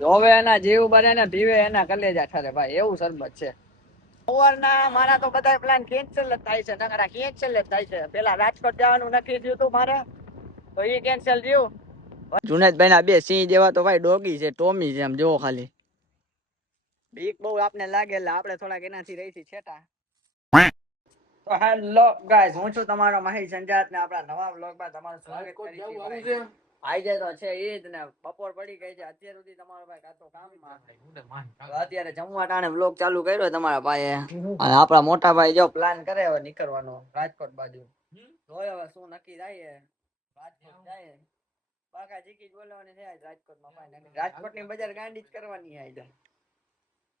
જોવે એના જીવ બને ને પીવે એના કલેજા ઠરે ભાઈ, એવું શરબત છે. સવારના મારા તો બધા પ્લાન કેન્સલ જ થાય છે, નકરા કેન્સલ જ થાય છે. પેલા રાજકોટ જવાનું નક્કી થયું હતું મારે, તો એ કેન્સલ થયું. જુનેદભાઈ ના બે સિંહ જેવા તો ભાઈ ડોગી છે, ટોમી છે, એમ જોવો ખાલી. બીક બહુ આપને લાગે એટલે આપણે થોડાક એનાથી રહીથી છેટા. તો હેલો ગાઈસ, હું છું તમારો મહેશ સંજાત ને આપણા નવા વ્લોગમાં તમારું સ્વાગત કરી છે. આજે તો છે ઈદ ને બપોર પડી ગઈ છે, અત્યાર સુધી તમારો ભાઈ કાતો કામમાં. અત્યારે જમવા ટાણે વ્લોગ ચાલુ કર્યો તમારા ભાઈએ, અને આપણા મોટા ભાઈ જો પ્લાન કરે હવે નીકળવાનો રાજકોટ બાજુ. જોય હવે શું નક્કી થાય. રાજકોટ જાય બાકા જીકી બોલાવાની છે રાજકોટમાં. રાજકોટની બજાર ગાંડી જ કરવાની છે.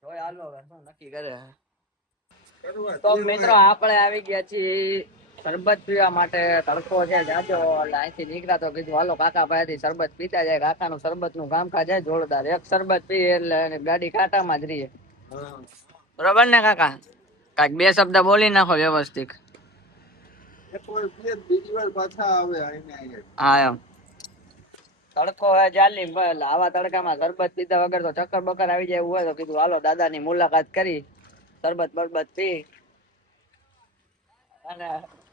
જોય હાલો હવે શું નક્કી કરે. તો મિત્રો આપણે આવી ગયા છીએ શરબત પીવા માટે. તડકો છે જાજો એટલે અહીંથી નીકળ્યા તો કીધું હાલો કાકા પાસેથી શરબત પીતા જાય. કાકાનું શરબત નું કામકાજ છે જોરદાર. એક શરબત પીએ એટલે ગાડી કાંટામાં જ રહીએ. બરોબર ને કાકા? કાંઈક બે શબ્દ બોલી નાખો વ્યવસ્થિત. હા એમ. તડકો હે જાલી, આવા તડકામાં શરબત પીધા વગર તો ચક્કર બક્કર આવી જાય એવું હોય તો કીધું હાલો દાદાની મુલાકાત કરી, શરબત બરબત પી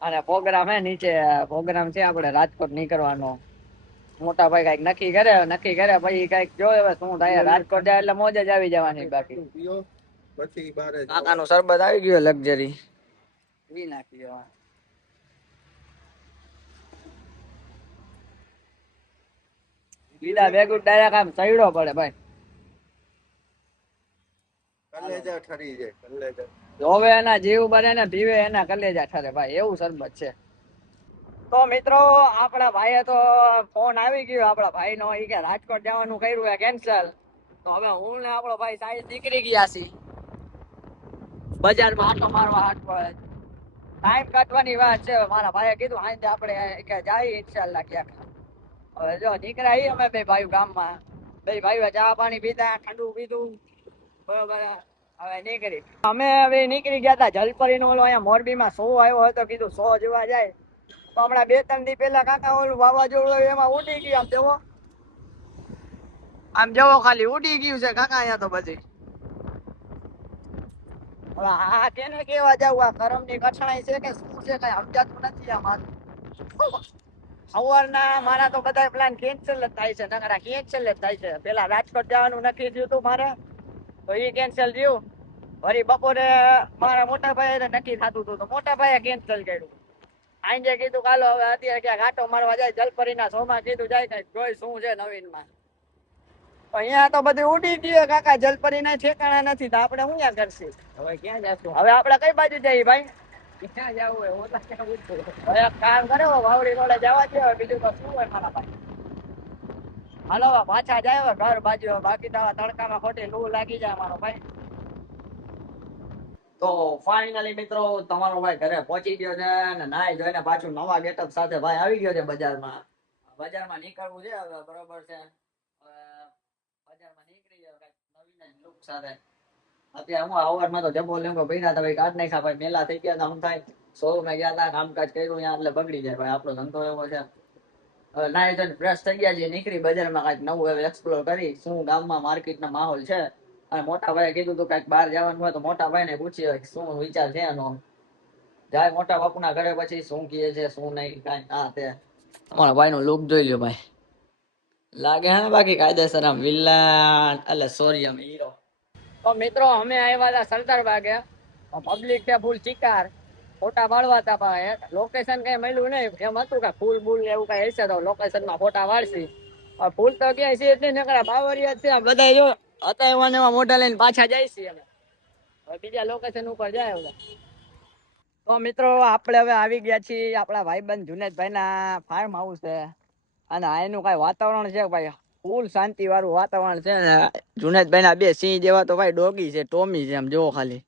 અને પ્રોગ્રામ હે નીચે, પ્રોગ્રામ છે આપણે રાજકોટ નીકળવાનો. મોટા ભાઈ કઈક નક્કી કરે પછી કઈક જોવે શું થાય. રાજકોટ જાય એટલે મોજ જ આવી જવાની. બાકી કાકાનું શરબત આવી ગયું લક્ઝરી, પી નાખી. બીજા ભેગું ડાયરેક્ટ આમ સૈડો પડે ભાઈ. કલેજા ઠરી જાય, કલેજા. જોવે એના જીવ બને ને પીવે એના કલેજા ઠરે ભાઈ, એવું શરબત છે. તો મિત્રો આપણા ભાઈએ તો ફોન આવી ગયો આપણા ભાઈ નો, ઈ કે રાજકોટ જવાનું કર્યું હે કેન્સલ. તો હવે હું ને આપણો ભાઈ સાહેબ નીકળી ગયા છીએ બજારમાં આટો મારવા હાટવા. ટાઈમ કાઢવાની વાત છે. મારા ભાઈએ કીધું આજે આપણે કે જાય ઇન્શાલ્લાહ ક્યાંક. હવે જો નીકળ્યા અમે બે ભાઈ ગામમાં. બે ભાઈઓ ચા પાણી પીધા, ઠંડુ પીધું, બરોબર. હવે નીકળી ગયા હતા. જલપરી નો ઓલો અહીંયા મોરબીમાં શો આવ્યો હતો, કીધું શો જોવા જાય. તો હમણાં 2-3 દી પહેલા કાકા ઓલું વાવાઝોડું એમાં ઉડી ગયું. આમ જવો ખાલી ઉડી ગયું છે કાકા અહીંયા તો બધી. આ કેને કેવા જાવ, આ કરમની કછણાઈ છે કે શું છે કઈ સમજાતું નથી આમાં. સવારના મારા તો બધા પ્લાન કેન્સલ જ થાય છે, નકરા કેન્સલ જ થાય છે. પેલા રાજકોટ જવાનું નક્કી થયું હતું મારે, તો એ કેન્સલ થયું. વળી બપોરે મારા મોટા ભાઈ નક્કી થતું હતું તો મોટા ભાઈએ કેન્સલ કર્યું. આજે કીધું કાલો હવે અત્યારે ક્યાંક આટો મારવા જાય. જલપરીના શોમાં કીધું જાય કઈ જોઈ શું છે નવીનમાં. અહીંયા તો બધું ઉડી ગયું કાકા, જલપરીના ઠેકાણા નથી તો આપણે શું ક્યાં કરશું? હવે ક્યાં જશું? હવે આપણે કઈ બાજુ જઈએ ભાઈ? ક્યાં જવું હોય ઓલા ક્યાં પૂછવું? હવે એક કામ કરો, વાવડી રોડે જવા દે. બીજું તો શું હોય મારા ભાઈ. હાલો પાછા જાય ઘર બાજુ, બાકી તો તડકામાં ખોટી લૂ લાગી જાય મારો ભાઈ. તો ફાઇનલી મિત્રો તમારો ભાઈ ઘરે પહોંચી ગયો છે અને નાઈ જોઈને પાછું નવા ગેટઅપ સાથે ભાઈ આવી ગયો છે બજારમાં. બજારમાં નીકળવું છે હવે, બરોબર છે. બજારમાં નીકળી જાય નવીન લુક સાથે. અત્યારે હું આવરમાં તો જબો લેંગો પૈસા તો ભાઈ કાઢ નાખ્યા ભાઈ. મેલા થઈ ગયા આમ થાય. શોરૂમે ગયા હતા, કામકાજ કર્યું ત્યાં એટલે બગડી જાય ભાઈ. આપણો ધંધો એવો છે. હવે નાઈ ધોઈને ફ્રેશ થઈ ગયા છે, નીકળી બજારમાં કાંઈક નવું હવે એક્સપ્લોર કરી શું ગામમાં માર્કેટનો માહોલ છે. અને મોટા ભાઈએ કીધું તું કાંઈક બહાર જવાનું હોય તો મોટા ભાઈને પૂછીએ શું વિચાર છે એનો. જાય મોટા બાપુના ઘરે પછી શું કહે છે શું નહીં કાંઈ આ તે. તમારા ભાઈનો લુક જોઈ લ્યો ભાઈ. લાગે હે બાકી કાયદેસર આમ વિલન એટલે સોરી આમ હીરો. તો મિત્રો અમે આવ્યા હતા સરદાર બાગે. પબ્લિક છે ફૂલ ચિકાર, ફોટા પાડવા હતા પણ લોકેશન કઈ મળ્યું નહીં. એમ હતું કે ફૂલ બુલ એવું કઈ હશે તો લોકેશનમાં ફોટા પાડશી. ફૂલ તો ક્યાંય છે એટલે નકરા બાવરિયા છે બધા. જો હતા એવા ને એવા મોઢા લઈને પાછા જાય છે અમે. હવે બીજા લોકેશન ઉપર જાય બધા. તો મિત્રો આપણે હવે આવી ગયા છીએ આપણા ભાઈબંધ જુનેદભાઈના ફાર્મ હાઉસ છે. અને એનું કઈ વાતાવરણ છે ભાઈ, ફૂલ શાંતિ વાળું વાતાવરણ છે. જુનેદભાઈના બે સિંહ જેવા તો ભાઈ ડોગી છે, ટોમી છે, એમ જોવો ખાલી.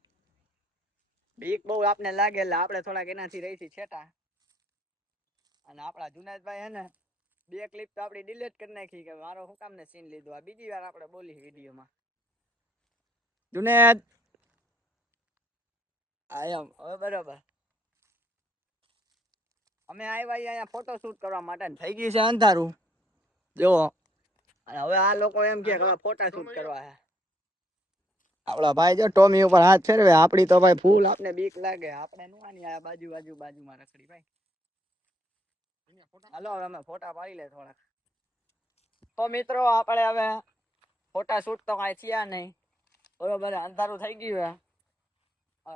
બીક બહુ આપને લાગે એટલે આપણે થોડાક એનાથી રહીથી છેટા. અને આપણા જુનેદભાઈ હે ને બે ક્લિપ તો આપડી ડિલીટ કરી નાખી કે મારો શું કામ ને સીન લીધો. આ બીજી વાર આપણે બોલી વિડીયોમાં. જુનેદ એમ હવે બરોબર. અમે આવ્યા અહીંયા ફોટો શૂટ કરવા માટે થઈ ગઈ છે અંધારું. જો અને હવે આ લોકો એમ કે હવે ફોટા શૂટ કરવા છે. આપડા ભાઈ જો ટોમી ઉપર હાથ ફેરવે, આપડી તો ભાઈ ફૂલ આપને બીક લાગે, આપણે નું આની આ બાજુમાં રખડી ભાઈ. હાલો હવે અમે ફોટા પાડી લે થોડાક. તો મિત્રો આપણે હવે ફોટા શૂટ તો કાંઈ થયા નહીં, બરોબર અંધારું થઈ ગયું હે.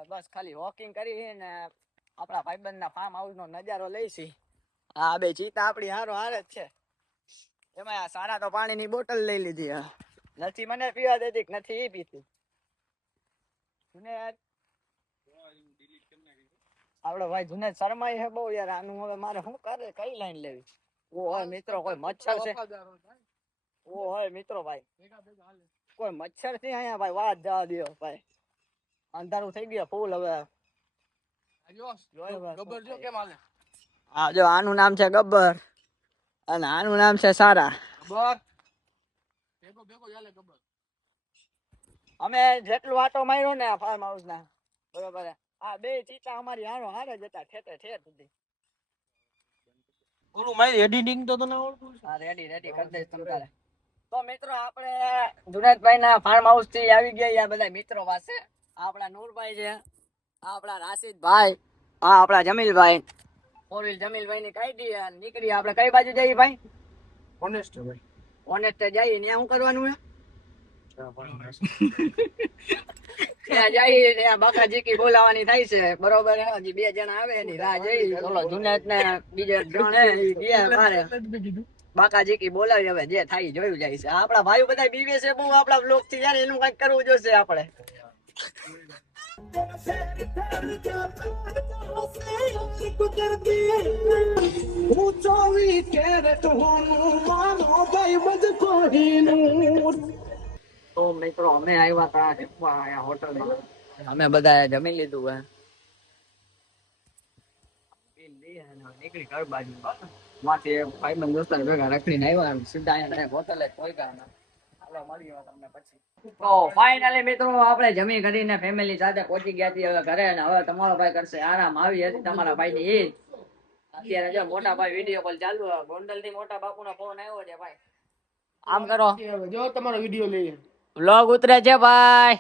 બસ ખાલી વોકિંગ કરી ને આપણા ભાઈબંધના ફાર્મ હાઉસ નો નજારો લઈશી. આ બે ચીતા આપડી હારો હારે જ છે. એમાં આ સારા તો પાણીની બોટલ લઈ લીધી હે. નથી મને પીવા દેતી, નથી ઈ પીતી. આપડો ભાઈ જુનેદ શર્માઈ હે બહુ યાર. આનું હવે મારે શું કરે, કઈ લાઈન લેવી? ઓ હોય મિત્રો કોઈ મચ્છર છે? ઓ હોય મિત્રો ભાઈ કોઈ મચ્છર છે અહીંયા ભાઈ? વાત જવા દો ભાઈ, અંધારું થઈ ગયું ફૂલ. હવે ગબ્બર જો કેમ હાલે? હા જો આનું નામ છે ગબ્બર અને આનું નામ છે સારા. ગબ્બર ભેગો ભેગો ચાલે ગબ્બર. અમે જેટલું આટો માર્યો ને આ ફાર્મ હાઉસ ના, બરોબર આ બે ચીતા અમારી હારો હારે જ હતા ઠેઠે ઠેઠ સુધી. ઓલું મારી એડિટિંગ તો તને આવડતું છે? હા રેડી રેડી કરી દઈશ તમ તારે. તો મિત્રો આપણે જુનેદભાઈ ના ફાર્મ હાઉસ થી આવી ગયા આ બધા મિત્રો પાસે. આપણા નૂરભાઈ છે, આપણા રાશિદભાઈ, હા આપણા જમીલભાઈ. ફોર વ્હીલ જમીલભાઈ ની કાઢી અને નીકળી આપણે કઈ બાજુ જઈએ ભાઈ? ઓનેસ્ટ ભાઈ, ઓનેસ્ટ જઈએ. ત્યાં શું કરવાનું હે? ત્યાં જઈએ ત્યાં બાકાજીકી બોલાવાની થાય છે, બરોબર. હજી બે જણા આવે એની રાહ જોઈ. ઓલો જુનેદ ને બીજો જણ હે ઈ ગયા મારે બાકાજીકી બોલાવી. હવે જે થાય જોયું જાય છે. આપણા ભાઈઓ બધા બીવે છે બહુ આપણા બ્લોગ થી યાર, એનું કઈક કરવું જોશે આપણે. તો મિત્રો અમે આવ્યા હતા હોટલમાં, અમે બધા જમી લીધું હે. નીકળી ઘર બાજુ માંથી ભાઈબંધ દોસ્તાર ભેગા રખડીને આવ્યા સીધા અહીંયા હોટલે પહોંચ્યા. હાલો મળીએ તમને પછી. તો ફાઇનલી મિત્રો આપણે જમી કરીને ફેમિલી સાથે પહોંચી ગયા છીએ હવે ઘરે. અને હવે તમારો ભાઈ કરશે આરામ. આવી હતી તમારા ભાઈની ઈદ. અત્યારે જો મોટા ભાઈ વિડીયો કોલ ચાલુ છે. ગોંડલ થી મોટા બાપુનો ફોન આવ્યો છે ભાઈ. આમ કરો જો તમારો વિડીયો લઈએ, વ્લોગ ઉતરે છે ભાઈ.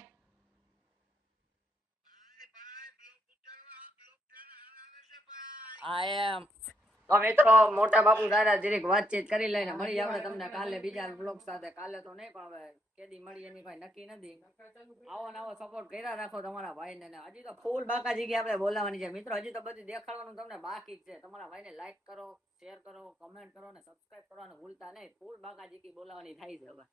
આ એમ તો મિત્રો મોટા બાપુ દાદા જરીક વાતચીત કરી લઈને મળી આપણે તમને કાલે બીજા બ્લોગ સાથે. કાલે તો નહીં પણ હવે કેદી મળી એની કોઈ નક્કી નથી. આવો નવો સપોર્ટ કર્યા રાખો તમારા ભાઈને. હજી તો ફૂલ બાકાજીકી આપણે બોલાવાની છે મિત્રો. હજી તો બધું દેખાડવાનું તમને બાકી જ છે. તમારા ભાઈને લાઈક કરો, શેર કરો, કમેન્ટ કરો અને સબસ્ક્રાઇબ કરવાનું ભૂલતા નહીં. ફૂલ બાકાજીકી બોલાવાની થાય છે હવે.